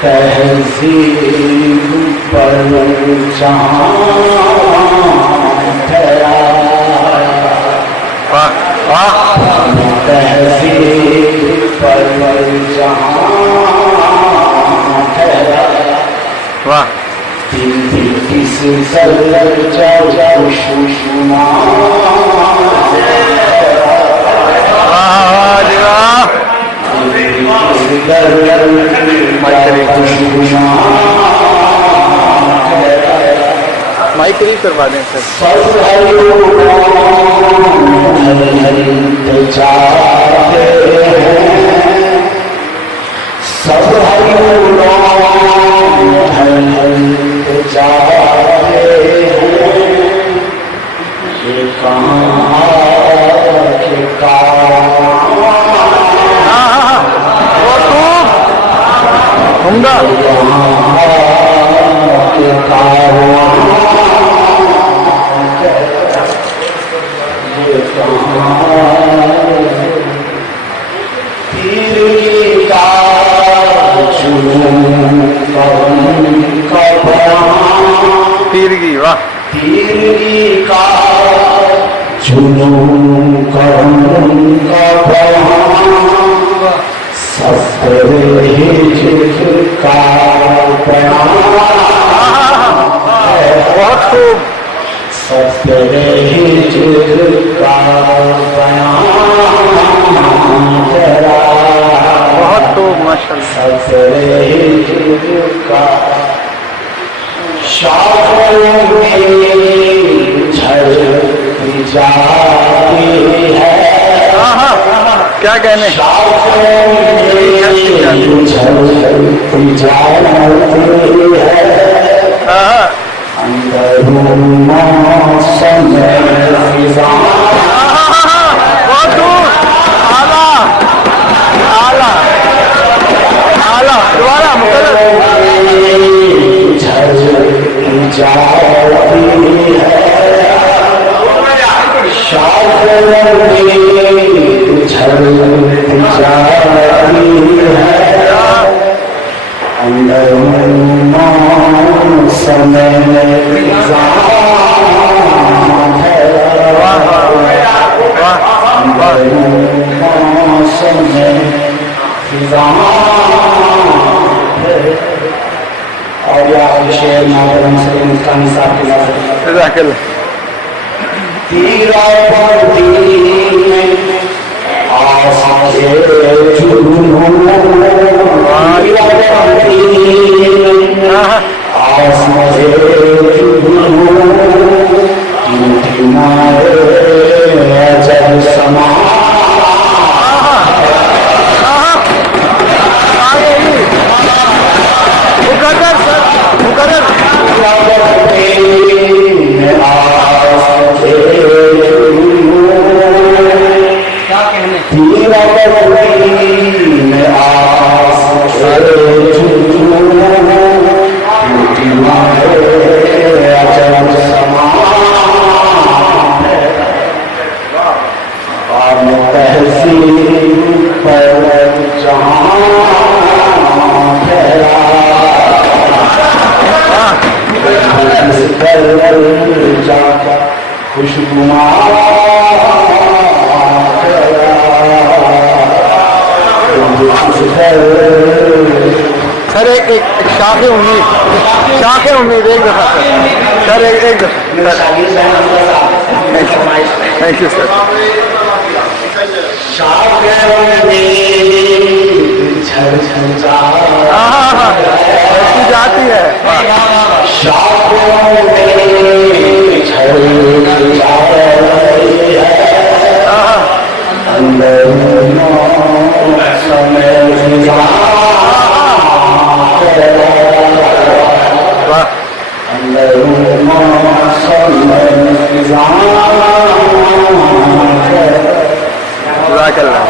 تہذیب پر جہاں ٹھہرا تہذیب پر جہاں ٹھہرا کس درجہ مائک قریب کروا دیں سر. سب جاتے یہ کہاں کے تیرگی واہ تیرگی کا جنون کرم کا بیان سفر ہجر کا بیان بہت خوب سفر ہجر کا بیان بہت خوب ماشاء اللہ. سفر ہجر کا شاخوں میں جھلک جاتی ہے کیا کہنے شاخوں میں جھلک جاتی ہے اندرون موسم خزاں بہت خوب اعلیٰ اعلیٰ اعلیٰ دوبارہ مقرر جاتی ہے شاخوں میں جھلک جاتی ہے اندر موسم خزاں ہے اندر موسم خزاں ہے. اور یا شعر محترم سلیم اسلامی صاحب کے ساتھ جزاک اللہ. تیرا پر تیر آسان سے جنون تیرا پر تیر آسان سے جنون مٹھنائے جب سما مقرر سر مقرر سر ایک شاخ امید ایک دفعہ سر ایک دفعہ تھینک یو سر. ایسی جاتی ہے جزاک اللہ.